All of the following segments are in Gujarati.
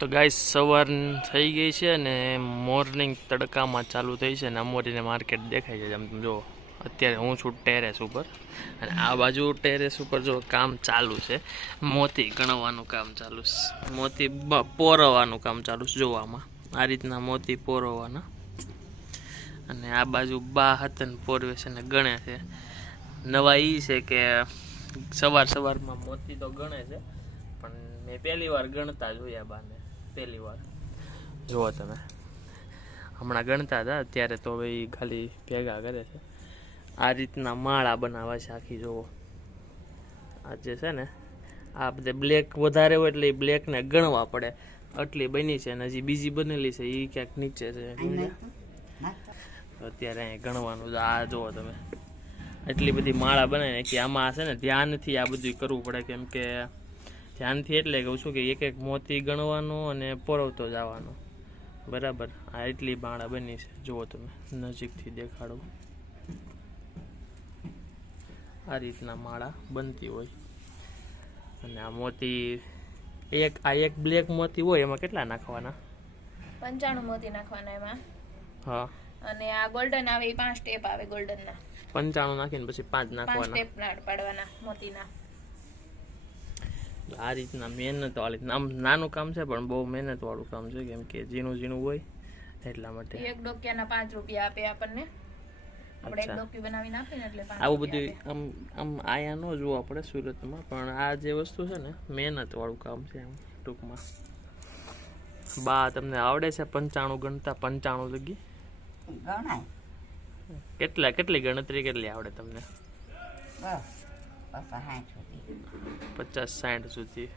તો ગાઈસ સવાર થઈ ગઈ છે અને મોર્નિંગ તડકામાં ચાલુ થઈ છે ને અમોરીને માર્કેટ દેખાય છે. તમે જો અત્યારે હું છું ટેરેસ ઉપર અને આ બાજુ ટેરેસ ઉપર જો કામ ચાલુ છે, મોતી ગણવાનું કામ ચાલુ છે, મોતી પોરવવાનું કામ ચાલુ છે. જોવામાં આ રીતના મોતી પોરવવાના અને આ બાજુ બા હતન પોરવે છે ને ગણે છે. નવા ઈ છે કે સવારમાં મોતી તો ગણે છે, પણ મેં પહેલી વાર ગણતા જોયા બાને. પહેલી વાર જુઓ તમે, હમણાં ગણતા હતા અત્યારે તો હવે ખાલી ભેગા કરે છે. આ રીતના માળા બનાવવા છે આખી. જુઓ આ જે છે ને આ બધે બ્લેક વધારે હોય એટલે એ બ્લેકને ગણવા પડે. આટલી બની છે અને હજી બીજી બનેલી છે એ ક્યાંક નીચે છે. અત્યારે અહીં ગણવાનું. આ જુઓ તમે, એટલી બધી માળા બનાવીને કે આમાં છે ને ધ્યાનથી આ બધું કરવું પડે. કેમ કે ધ્યાનથી એટલે કહું છું કે એક એક મોતી ગણવાનું અને પોરવતો જવાનો. બરાબર. આ એટલી માળા બની છે. જુઓ તમે, નજીકથી દેખાડું. આ રીતના માળા બનતી હોય અને આ મોતી એક બ્લેક મોતી હોય એમાં કેટલા નાખવાના? 95 મોતી નાખવાના એમાં. હા. અને આ ગોલ્ડન આવે એ 5 સ્ટેપ આવે ગોલ્ડન ના. 95 નાખીને પછી 5 નાખવાના. 5 સ્ટેપ પાડવાના મોતીના. આ રીતના મહેનત વાળી, આમ નાનું કામ છે પણ બહુ મહેનત વાળું કામ છે. કેમ કે ઝીણું હોય એટલા માટે. એક ડોકિયાના 5 રૂપિયા આપે આપણને. આપણે એક ડોકી બનાવીને આપીને એટલે 5 આવું બધું આમ આયા ન જોવા પડે સુરતમાં, પણ આ જે વસ્તુ છે ને મહેનત વાળું કામ છે એમ ટૂંકમાં. બા તમને આવડે છે 95 ગણતા? 95 લગી ગણાય. કેટલી ગણતરી કેટલી આવડે તમને? 50-60 સુધી.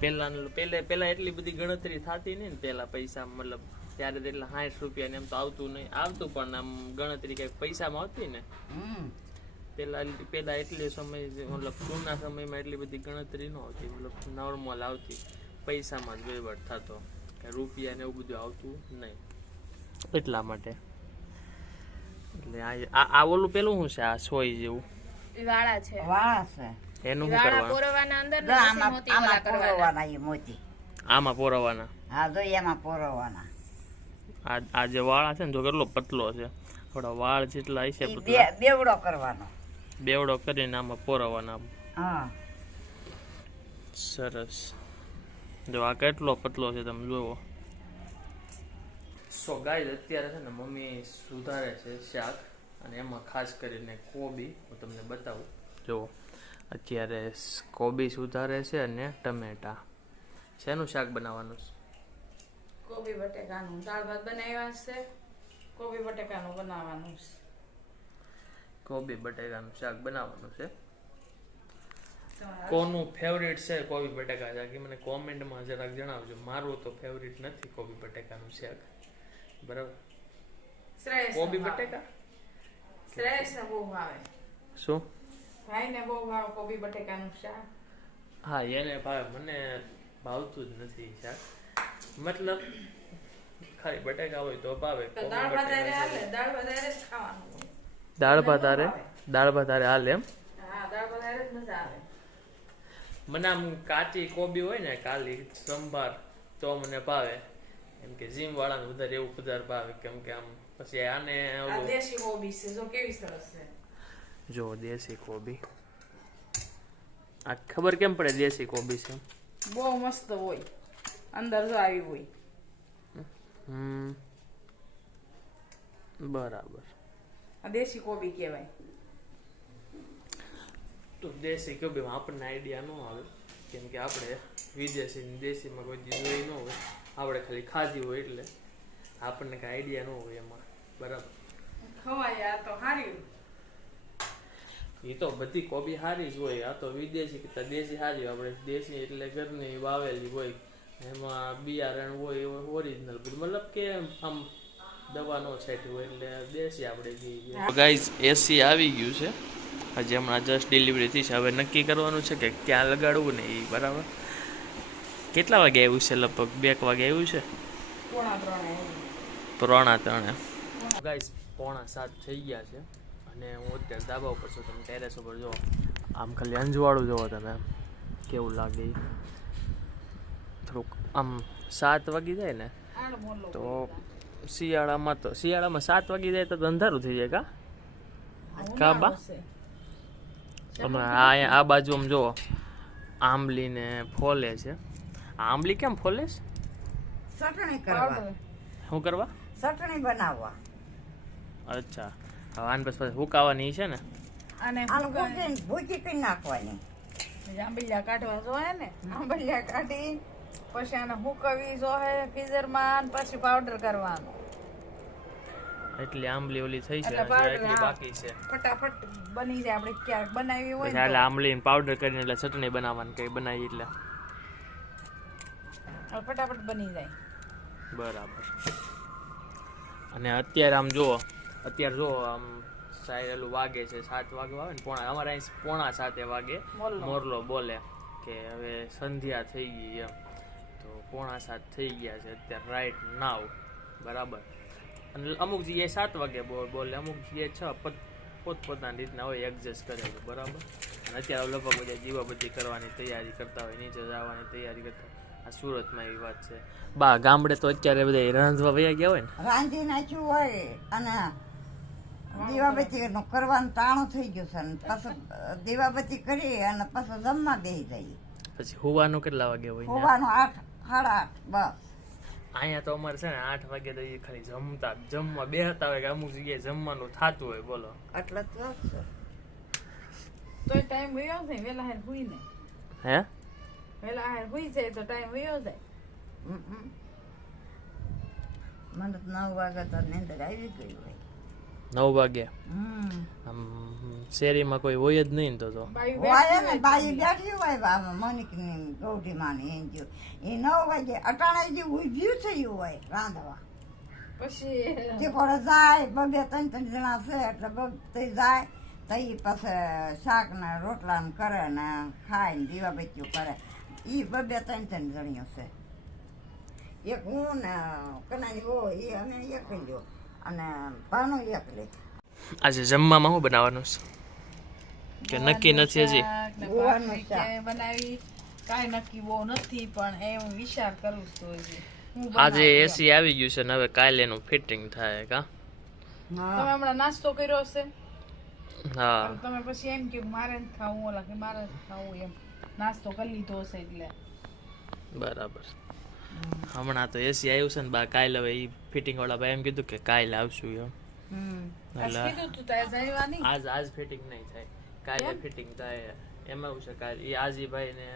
પેલા એટલી બધી ગણતરી થતી નહીં ને. પેલા પૈસા મતલબ ત્યારે એટલા 60 રૂપિયા ને એમ તો આવતું નહીં. આવતું પણ આમ ગણતરી કઈ પૈસામાં આવતી ને. પેલા એટલી સમય મતલબ જૂના સમયમાં એટલી બધી ગણતરી ન આવતી. મતલબ નોર્મલ આવતી, પૈસામાં જ વહીવટ થતો, કે રૂપિયા ને એવું બધું આવતું નહીં. એટલા માટે એટલે આ ઓલું પેલું શું છે? આ સોય જેવું વાળા છે. વાળા છે. એનું શું વાળા કરવાનું? પોરવાના અંદર મોતી આમાં વાળા કરવાના. પોરવાના એ મોતી. આમાં પોરવાના. હા, જો એમાં પોરવાના. આ જે વાળા છે ને જો કેટલો પતલો છે, થોડા વાળ જેટલા હશે બેવડો કરવાનો. બેવડો કરીને આમાં પોરવાના. હા, સરસ. જો આ કેટલો પતલો છે તમે જુઓ. સો ગાઈસ, અત્યારે છે ને મમ્મી સુધારે છે શાક, અને એમાં ખાસ કરીને કોબી. હું તમને બતાવું. જુઓ, અત્યારે કોબી સુધારે છે અને ટમેટા. શેનું શાક બનાવવાનું છે? કોબી બટેકાનું. દાળ ભાત બનાવ્યા છે, કોબી બટેકાનું બનાવવાનું છે. કોબી બટેકાનું શાક બનાવવાનું છે. કોનું ફેવરિટ છે કોબી બટેકા શાક એ મને કોમેન્ટમાં જરાક જણાવજો. મારું તો ફેવરિટ નથી કોબી બટેકાનું શાક. બરાબર. કોબી બટેકા શ્રેયસ ને બહુ ભાવે. શું? ભાઈ ને બહુ ભાવે કોબી બટેકાનું શાક. હા, એને ભાવે. મને ભાવતું જ નથી શાક. મતલબ ખાલી બટેકા હોય તો ભાવે. દાળ ભાત હારે હાલે, દાળ ભાત હારે જ ખાવાનું હોય. દાળ ભાત હારે હાલે એમ? હા, દાળ ભાત હારે જ મજા આવે. મને આમ કાચી કોબી હોય ને, કાલી સંભાર, તો મને ભાવે. કેમ કે જીમ વાળાને વધારે એવું વધારે ભાવે. કેમ કે આમ પછી આને આ દેશી કોબી છે, જો કેવી સરસ છે. જો દેશી કોબી. આ ખબર કેમ પડે દેશી કોબી છે? બહુ મસ્ત હોય, અંદર જો આવી હોય. બરાબર. આ દેશી કોબી કહેવાય. તો દેશી કોબીમાં આપણને આઈડિયા ન આવે. કેમ કે આપણે વિદેશી દેશીમાં કોઈ દી જોઈ ન હોય. આપણે ખાલી ખાધી હોય એટલે આપણને કઈ આઈડિયા ન હોય એમાં. બરાબર. ખવાય. આ તો હારી. એ તો બધી કોબી સારી જ હોય. આ તો વિદેશી કરતા દેશી સારી. આપણે દેશી એટલે ઘરની વાવેલી હોય, એમાં બિયારણ હોય એવું ઓરિજિનલ બધું. મતલબ કે આમ દવા નો છાંટી હોય એટલે દેશી આપણે. ગાઈઝ, એસી આવી ગયું છે. હજી હમણાં જસ્ટ ડિલિવરી થઈ છે. હવે નક્કી કરવાનું છે કે ક્યાં લગાડવું ને એ. બરાબર. કેટલા વાગે આવ્યું છે? લગભગ 2 વાગે આવ્યું છે. 3:45. ગાઈઝ, 6:45 થઈ ગયા છે અને હું અત્યારે ધાબા ઉપર છું. તમે ટેરેસ ઉપર જુઓ, આમ ખાલી અંજવાળું જુઓ તમે કેવું લાગે. થોડુંક આમ 7 વાગી જાય ને આડ મોલો તો શિયાળામાં 7 વાગી જાય તો અંધારું થઈ જાય કા બા? હમણાં આ બાજુ આમ જો આંબલી ને ફોલે છે. આંબલી કેમ ફોલે છે? ચટણી કરવા, શું કરવા? ચટણી બનાવવા. અચ્છા, હવે આને પછી હુકાવાની છે ને? અને આનું ભૂકી ભૂકી કરી નાખવાની. આંબલિયા કાઢવા જોઈએ ને, આંબલિયા કાઢી પછી આને હુકવી જોઈએ ફ્રીઝરમાં, પછી પાવડર કરવાનો. એટલી આંબલી ઓલી થઈ છે, એટલે powder, એટલી હા. બાકી છે. ફટાફટ બની જાય. આપણે ક્યારેક બનાવી હોય પછી ને એટલે આંબલી પાવડર કરીને એટલે ચટણી બનાવવાની, કઈ બનાવી એટલે તો ફટાફટ બની જાય. બરાબર. અને અત્યારે આમ જુઓ, આમ સાયલું વાગે છે, 7 વાગવા આવે ને, અમારે અહીં 6:45 વાગે મોરલો બોલે કે હવે સંધ્યા થઈ ગઈ એમ. તો 6:45 થઈ ગયા છે અત્યારે, રાઈટ નાવ. બરાબર. અને અમુક જગ્યાએ 7 વાગે બોલે, અમુક જગ્યાએ 6, પોતપોતાની રીતના હોય, એડજસ્ટ કરે છે. બરાબર. અને અત્યારે લગભગ બધા દીવાબત્તી કરવાની તૈયારી કરતા હોય, નીચે જવાની તૈયારી કરતા હોય. આ સુરતમાં એવી વાત છે. બા ગામડે તો અત્યારે બધા રાંધવા વયા ગયા હોય ને, રાંધી નાખ્યું હોય અને દીવાબત્તી કરવાનું ટાણું થઈ ગયું છે, અને પાછું દીવાબત્તી કરી અને પાછું જમવા બેસી જઈએ. પછી હોવાનું કેટલા વાગે હોય ત્યાં? હોવાનું 8, 8:30 બસ. અહીંયા તો અમારે છે ને 8 વાગે તો ઈ ખાલી જમવા બેહતા હોય કે અમુક જગ્યાએ જમવાનું થતું હોય. બોલો. એટલે જ વાત છે. તોય ટાઈમ વયો જાય વેલા હેર હુઈ ને, હે? વેલા હેર હુઈ જાય તો ટાઈમ વયો જાય. મને 9 વાગે તો નીંદર આવી ગઈ હોય. 9 વાગે આમ શેરીમાં કોઈ હોય જ નહીં ને તો બાયું હોય બેઠી ને બાઈ બેઠી હોય બામાં મનિકની ગૌઢીમાંની એમ જો એ 9 વાગે અટાણે જે ઉભ્યું થયું હોય રાંધવા. પછી તે કોડે જાય 2-3 જણા છે એટલે બધે જાય તો એ પાસે શાક ને રોટલા ને કરે ને ખાય ને દીવાબત્તીઓ કરે. એ 2-3 જણીઓ છે. એક હું ને કનાની હોય એ અમે એક લ્યો અને ભાનું એક લે. આજે જમવામાં શું બનાવવાનું છે કે નક્કી નથી હજી? શાક ને ગોવાનું ભાખરી શાક. ક્યાંય બનાવી કાંઈ નક્કી બહુ નથી, પણ એ હું વિચાર કરું છું હજી. હું આજે બનાવું એમ. એસી આવી ગયું છે ને હવે કાલે એનું ફિટિંગ થાય કા? તમે હમણાં નાસ્તો કર્યો હશે, હા. તમે પછી એમ કે મારે નથી ખાવું, ઓલા કે મારે નથી ખાવું, એમ નાસ્તો કરી લીધો હશે એટલે. બરાબર. હમણાં તો એસી આવ્યું છે ને બા, કાલે હવે ઈ ફિટિંગ વાળા ભાઈ એમ કીધું કે કાલે આવશું એમ. આજ કીધું તું તારે જવાની? આજ ફિટિંગ નહીં થાય, કાલે ફિટિંગ થાય. એમાં એવું છે કાલે ઈ આજ ઈ ભાઈ ને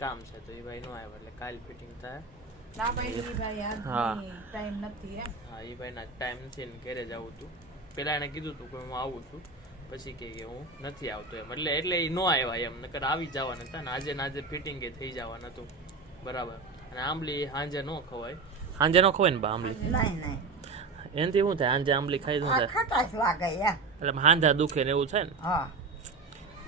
કામ છે તો એ ભાઈ નો આવ્યો એટલે કાલે ફિટિંગ થાય. ના ભાઈ ભાઈ હા. આજ ટાઈમ નથી એમ. હા, એ ભાઈ ના ટાઈમ નથી ને ઘરે જ આવું હતું. પેલા એને કીધું હતું કે હું આવું છું, પછી કે હું નથી આવતો એમ. એટલે એ નો આવ્યા એમ, નકર આવી જવાના હતા ને. આજે ફિટિંગ એ થઈ જવાનું હતું. બરાબર. અને આંબલી હાંજે નો ખવાય. હાંજે નો ખવાય ને બા આંબલી? નહીં એનાથી શું થાય? હાંજે આંબલી ખાઈ શું આ થાય? ખટાશ લાગે યા. એટલે હાંધા દુખે ને એવું થાય ને. હા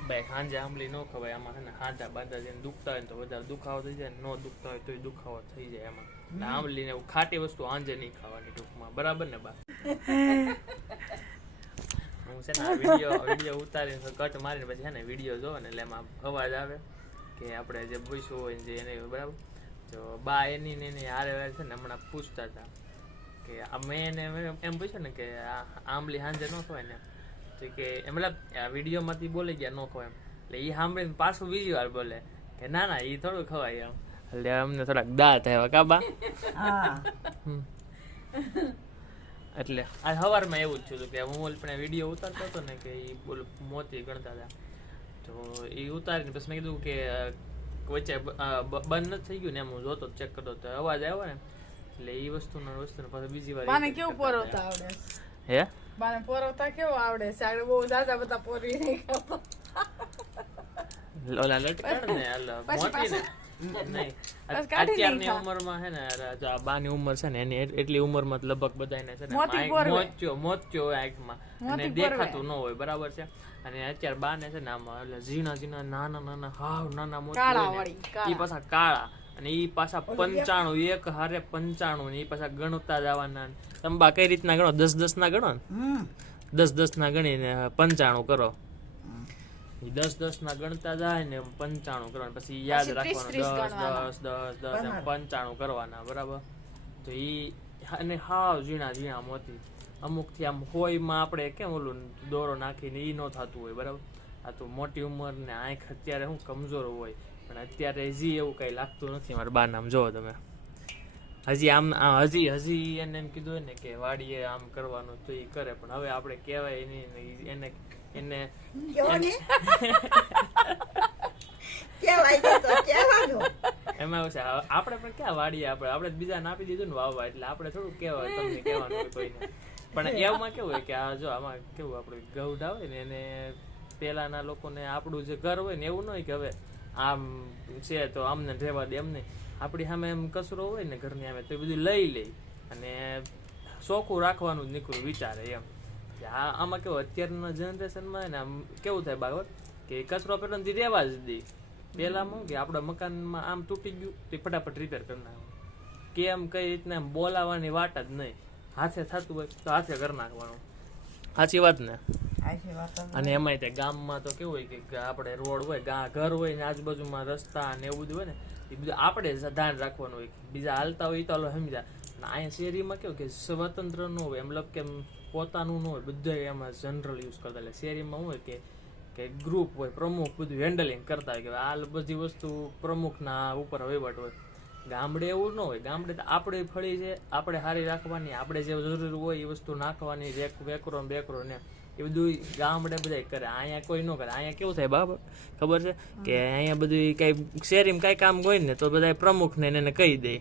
ભાઈ હાંજે આંબલી ન ખવાય. આમાં છે ને હાંધા બાંધા જેને દુખતા હોય ને તો વધારે દુખાવો થઈ જાય, ન દુખતા હોય તોય દુખાવો થઈ જાય એમાં. એટલે આંબલી ને એવું ખાટી વસ્તુ હાંજે નહીં ખાવાની ટૂંકમાં. બરાબર ને બા? હું છે ને વિડીયો ઉતારીને કટ મારીને પછી છે ને વિડીયો જોવો ને એટલે એમાં અવાજ આવે કે આપણે જે પૂછવું હોય ને જે એને બરાબર. તો બા એની હારે છે ને હમણાં પૂછતા હતા કે મેં એને એમ પૂછ્યું ને કે આંબલી હાંજે ન ખવાય ને, તો કે મતલબ વિડીયોમાંથી બોલી ગયા ન ખવાય એમ. એટલે એ સાંભળીને પાછું બીજી વાર બોલે કે ના ના એ થોડું ખવાય એમ. એટલે અમને થોડાક દાંત આવ્યા કા બા? હા એટલે આ સવારમાં એવું જ થયું કે હું પણ વિડીયો ઉતારતો હતો ને કે એ બોલ મોતી ગણતા હતા, તો એ ઉતારીને પછી મેં કીધું કે વચ્ચે બંધ નથી થઈ ગયું ને એમ. હું જોતો ચેક કરતો તો અવાજ આવ્યો ને એટલે એ વસ્તુને પાછું બીજી વાર બાને કેવું પરોવતા આવડે? હે બાને પરોવતા કેવું આવડે છે? આગળ બહુ દાદા બધા પોરી નહીં ખાતો. ઓલા લટકણ ને મોટી ને નહીં અત્યારની ઉંમરમાં છે ને, જો આ બાની ઉંમર છે ને એની એટલી ઉંમરમાં લગભગ બધાને છે ને મોતિયો હોય આંખમાં અને દેખાતું ન હોય. બરાબર છે. અને અત્યારે બાને છે ને આમાં એટલે ઝીણા નાના હાવ નાના મોતિયા હોય ને એ પાછા કાળા, અને એ પાછા 95 એક હારે 95 ને એ પાછા ગણતા જવાના. તમે બા કઈ રીતના ગણો? 10-10 ના ગણો ને? 10-10 ના ગણીને 95 કરો. 10 ના ગણતા જાય ને 95 કરવાના, પછી યાદ પછી 30 રાખવાનું 10 ગણવાના. 10 10 એમ 95 કરવાના, બરાબર. તો ઈ અને હાવ ઝીણા મોતી અમુક થી આમ હોયમાં આપણે કેમ ઓલું દોરો નાખીને ઈ ન થતું હોય, બરાબર. આ તો મોટી ઉંમર ને આંખ અત્યારે હું કમજોર હોય, પણ અત્યારે હજી એવું કઈ લાગતું નથી. મારા બા નામ જોવો તમે, હજી આમ હજી એને એમ કીધું હોય ને કે વાડીએ આમ કરવાનું તો એ કરે, પણ હવે આપણે કહેવાય એને કેવો ને? કહેવાય તો કહેવાનું. એમાં એવું છે આપણે પણ ક્યાં વાડીએ આપણે બીજાને આપી દીધું ને વાવવા, એટલે આપણે થોડું કહેવાય તમને કહેવાનું હોય કોઈને. પણ એમાં કેવું હોય કે આ જો આમાં કેવું આપણે ગૌઢા હોય ને એને પેલાના લોકોને આપણું જે ઘર હોય ને એવું ન હોય કે હવે આમ છે તો આમને રહેવા દે, એમ નહીં. આપણી સામે એમ કચરો હોય ને ઘરની સામે તો એ બધું લઈ લે અને ચોખ્ખું રાખવાનું જ નીકળું વિચારે એમ. આમાં કેવું અત્યારના જનરેશનમાં ને આમ કેવું થાય બાબત કે કચરો પેલાથી રહેવા જ દે. પહેલામાં શું કે આપણા મકાનમાં આમ તૂટી ગયું તો ફટાફટ રિપેર કરી નાખવાનું, કેમ કઈ રીતના બોલાવાની વાટ જ નહીં. હાથે થતું હોય તો હાથે કરી નાખવાનું. સાચી વાત ને? આશી વાત જ. અને એમાંય તે ગામમાં તો કેવું હોય કે આપણે રોડ હોય, ઘર હોય ને આજુબાજુમાં રસ્તા ને એવું બધું હોય ને એ બધું આપણે ધ્યાન રાખવાનું હોય. બીજા હાલતા હોય તો સમજ્યા. અહીંયા શેરીમાં કેવું કે સ્વતંત્ર ન હોય, મતલબ કે પોતાનું ન હોય, બધા એમાં જનરલ યુઝ કરતા. એટલે શેરીમાં શું હોય કે ગ્રુપ હોય, પ્રમુખ બધું હેન્ડલિંગ કરતા હોય કે આ બધી વસ્તુ પ્રમુખના ઉપર વહીવટ હોય. ગામડે એવું ન હોય. ગામડે તો આપણે ફળી છે, આપણે સારી રાખવાની, આપણે જે જરૂર હોય એ વસ્તુ નાખવાની, વેકરો બેકરો ને એ બધું ગામડે બધા કરે. અહીંયા કોઈ ન કરે. અહીંયા કેવું થાય બાબા ખબર છે કે અહીંયા બધું કઈ શેરીમાં કઈ કામ હોય ને તો બધા પ્રમુખને એને કહી દે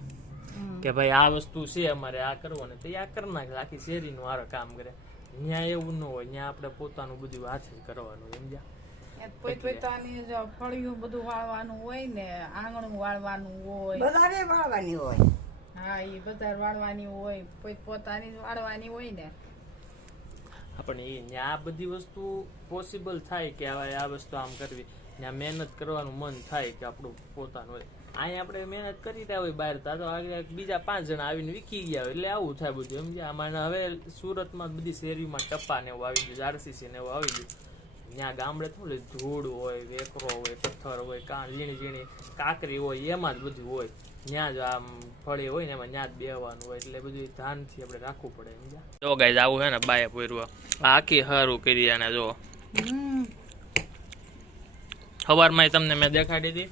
કે ભાઈ આ વસ્તુ છે અમારે આ કરવાનું, તો આ કરી નાખે. આખી શેરીનું આરે કામ કરે. ત્યાં એવું ન હોય. ત્યાં આપણે પોતાનું બધું હાથે કરવાનું, સમજ્યા? પોતાની ફળિયું બધું વાળવાનું હોય ને, આંગણું વાળવાનું હોય, બધાને વાળવાની હોય. હા એ બધા વાળવાની હોય, પોતાની વાળવાની હોય ને. પણ એ ત્યાં બધી વસ્તુ પોસિબલ થાય કે હવે આ વસ્તુ આમ કરવી, ત્યાં મહેનત કરવાનું મન થાય કે આપણું પોતાનું હોય. અહીંયા આપણે મહેનત કરી રહ્યા હોય બહાર, તો આગળ બીજા 5 જણા આવીને વીખી ગયા હોય, એટલે આવું થાય બધું, સમજ્યા? આમાં હવે સુરતમાં બધી શેરીમાં ટપ્પા ને એવું આવી ગયું, આરસીસી ને એવું આવી ગયું. ત્યાં ગામડે થોડું ધૂળ હોય, વેકરો હોય, પથ્થર હોય, ઝીણી ઝીણી કાકરી હોય, એમાં જ બધું હોય. ત્યાં જ આમ ફળી હોય ને એમાં ત્યાં જ બેહવાનું હોય, એટલે બધું ધ્યાનથી આપણે રાખવું પડે. જો ગાઈસ આવું છે ને બાય પૂરવા આખી હારું કરી આને જો. સવારમાં તમને મેં દેખાડી હતી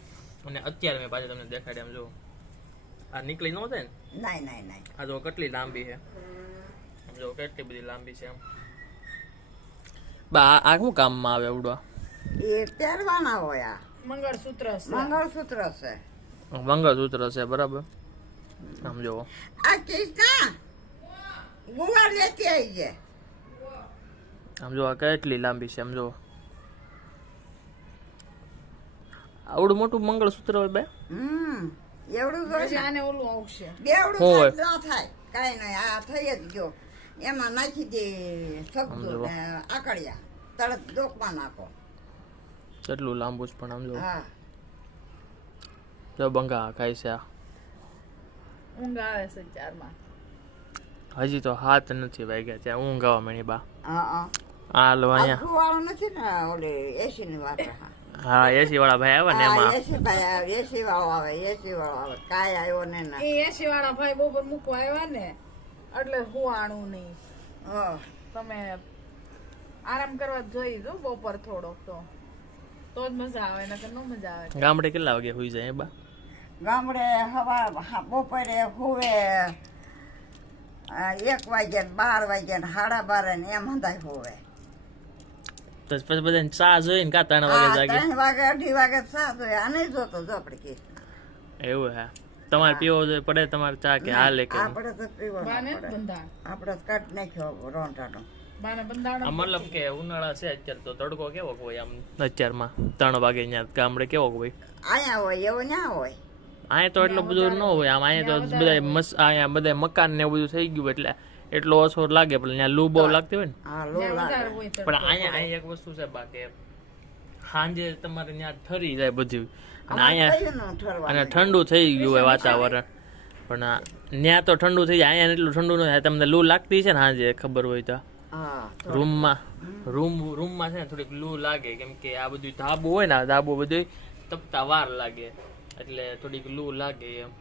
અને અત્યારે મેં પાછી તમને દેખાડી. આમ જો આ નીકળી ન જાય ને, નહીં. આ જો કેટલી લાંબી છે, જો કેટલી બધી લાંબી છે. આમ બા આ શું કામમાં આવે ઉડવા? એ પહેરવાના હોય. આ મંગળસૂત્ર છે. મંગળસૂત્ર છે. મંગળસૂત્ર છે, બરાબર. આમ જો આ ચીજ ના ગુવાર લેતી આવી છે. આમ જો આ કેટલી લાંબી છે. આમ જો આવડું મોટું મંગળસૂત્ર હોય બે. એવડું પછી આને ઓલું આવશે. બેવડું હોય. થાય ન થાય કાંઈ નહીં. આ થઈ જ જો એમાં નાખી દે સબ્જુ ને આકડિયા, તરત ડોકમાં નાખો. કેટલું લાંબુ છે પણ. આમ જો હા જો બંગા ખાય છે. આ ઊંઘ આવે છે 4માં. હજી તો હાથ નથી વાગ્યા ત્યાં ઊંઘ આવવા મળી બા. હા આ લો અહીંયા વાળો નથી ને ઓલે એસી ની વાત. હા એસી વાળા ભાઈ આવે ને એમાં એસી ભાઈ આવે, એસી વાળો આવે, એસી વાળો આવે. કાંઈ આવ્યો ને ના. એ 80 વાળા ભાઈ બપોર મૂકવા આવ્યા ને એટલે હુવાણું નહીં. તમે આરામ કરવા જોઈ દો બપોર થોડોક, તો જ મજા આવે, નકર ન મજા આવે. ગામડે કેટલા વાગે હોઈ જાય બા? ગામડે બપોરે હુવે 1 વાગે, 12 વાગે, 12:30 ને એમ હંધાય હુવે. તો પછી બધાને ચા જોઈને કા 3 વાગે જાગે? 3 વાગે 2:30 વાગે ચા જોઈએ. આ નહીં જોતો જો આપણે કે એવું હે? તમારે પીવો પડે તમારે ચા કે હાલે કે? આપણે તો પીવો બાને બંધા, આપણે કટ નાખ્યો રોંટાનો. બાને બંધાણો. આ મતલબ કે ઉનાળા છે અત્યારે તો તડકો કેવો હોય આમ અત્યારમાં 3 વાગે અહીંયા ગામડે કેવો હોય? અહીંયા હોય એવો ના હોય. અહીંયા તો એટલું બધું ન હોય. આમ અહીંયા તો બધા અહીંયા બધા મકાન ને એવું બધું થઈ ગયું એટલે એટલો ઓછો લાગે, પણ ત્યાં લૂ બહુ લાગતી હોય ને. હા લો વધારે હોય તો. પણ અહીંયા એક વસ્તુ છે બાકી સાંજે તમારે ત્યાં ઠરી જાય બધું, અને અહીંયા અને ઠંડુ થઈ ગયું હોય વાતાવરણ. પણ ત્યાં તો ઠંડુ થઈ જાય, અહીંયા એટલું ઠંડુ ન થાય. તમને લૂ લાગતી છે ને સાંજે ખબર હોય તો? હા રૂમમાં છે ને થોડીક લૂ લાગે, કેમ કે આ બધું ધાબુ હોય ને, ધાબુ બધું તપતા વાર લાગે, એટલે થોડીક લૂ લાગે એમ.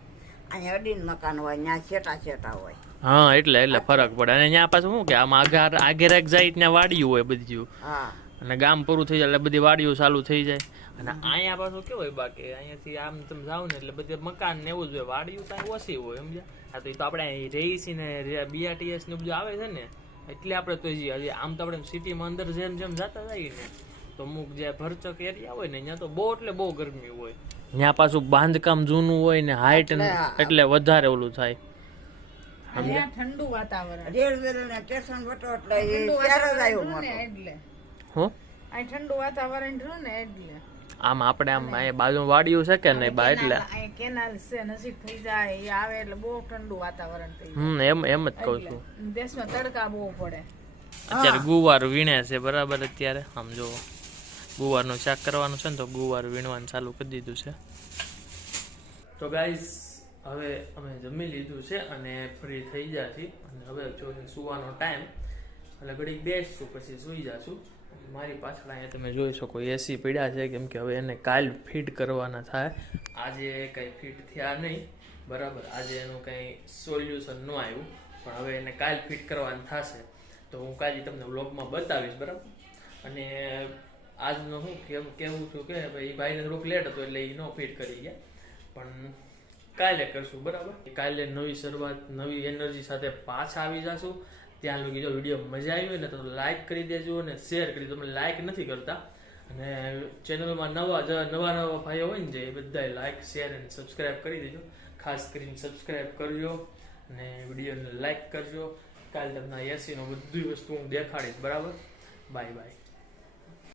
અહીંયા અડીન મકાન હોય, ત્યાં છેટા હોય. હા, એટલે ફરક પડે. અને ત્યાં પાછું શું કે આમાં આગે રાખ જાય ત્યાં વાડિયું હોય બધું, હા, અને ગામ પૂરું થઈ જાય એટલે બધી વાડીઓ ચાલુ થઈ જાય. અને અહીંયા પાછું કેવું હોય, બાકી અહીંયાથી આમ તમે જાવ ને એટલે બધે મકાન ને એવું જ હોય, વાડીઓ કાંઈ ઓછી હોય, સમજ્યા? હા, તો આપણે રહીશી ને BRTS ને બધું આવે છે ને, એટલે આપણે તો હજી આમ તો આપણે સિટીમાં અંદર જેમ જતા જઈએ ને, તો અમુક જે ભરચક એરિયા હોય ને ત્યાં તો બહુ એટલે બહુ ગરમી હોય. ત્યાં પાછું બાંધકામ જૂનું હોય ને, હાઈટ એટલે વધારે ઓલું થાય. અહીંયા ઠંડુ વાતાવરણ રેલવે ને સ્ટેશન વટો એટલે એ ચાર જ આવ્યો મોટો. એટલે હો અહીં ઠંડુ વાતાવરણ રહ્યું ને એટલે આમ આપણે આમ અહીંયા બાજુ વાડીઓ છે કે નહીં બા, એટલે અહીં કેનાલ છે, નજીક થઈ જાય, એ આવે એટલે બહુ ઠંડુ વાતાવરણ થઈ એમ જ કહું છું. જાય. દેશમાં તડકા બહુ પડે. અત્યારે ગુવાર વીણે છે બરાબર. અત્યારે આમ જો ગુવારનું શાક કરવાનું છે ને, તો ગુવાર વીણવાનું ચાલુ કરી દીધું છે. તો ગાઈઝ હવે અમે જમી લીધું છે અને ફ્રી થઈ જતી, અને હવે જો સુવાનો ટાઈમ, એટલે ઘડીક બેસશું પછી સુઈ જશું. મારી પાછળ અહીંયા તમે જોઈ શકો એસી પીડ્યા છે, કેમ કે હવે એને કાલ ફિટ કરવાના થાય. આજે કંઈ ફિટ થયા નહીં બરાબર, આજે એનું કંઈ સોલ્યુશન ન આવ્યું, પણ હવે એને કાલ ફિટ કરવાનું થશે. તો હું કાલે તમને વ્લોગમાં બતાવીશ બરાબર. અને આજનો હું કેવું છું કે ભાઈ ભાઈને થોડુંક લેટ હતો એટલે એ ન ફિટ કરી ગયા, પણ કાલે કરશું બરાબર. કાલે નવી શરૂઆત, નવી એનર્જી સાથે પાછા આવી જશું. ત્યાં લગી જો વિડીયો મજા આવી હોય ને તો લાઈક કરી દેજો અને શેર કરી દો. તમે લાઈક નથી કરતા, અને ચેનલમાં નવા ભાઈઓ હોય ને જે એ બધાએ લાઈક, શેર અને સબસ્ક્રાઈબ કરી દેજો. ખાસ કરીને સબસ્ક્રાઈબ કરજો અને વિડીયોને લાઈક કરજો. કાલે તમને એસીનો બધી વસ્તુ હું દેખાડીશ બરાબર. Bye bye.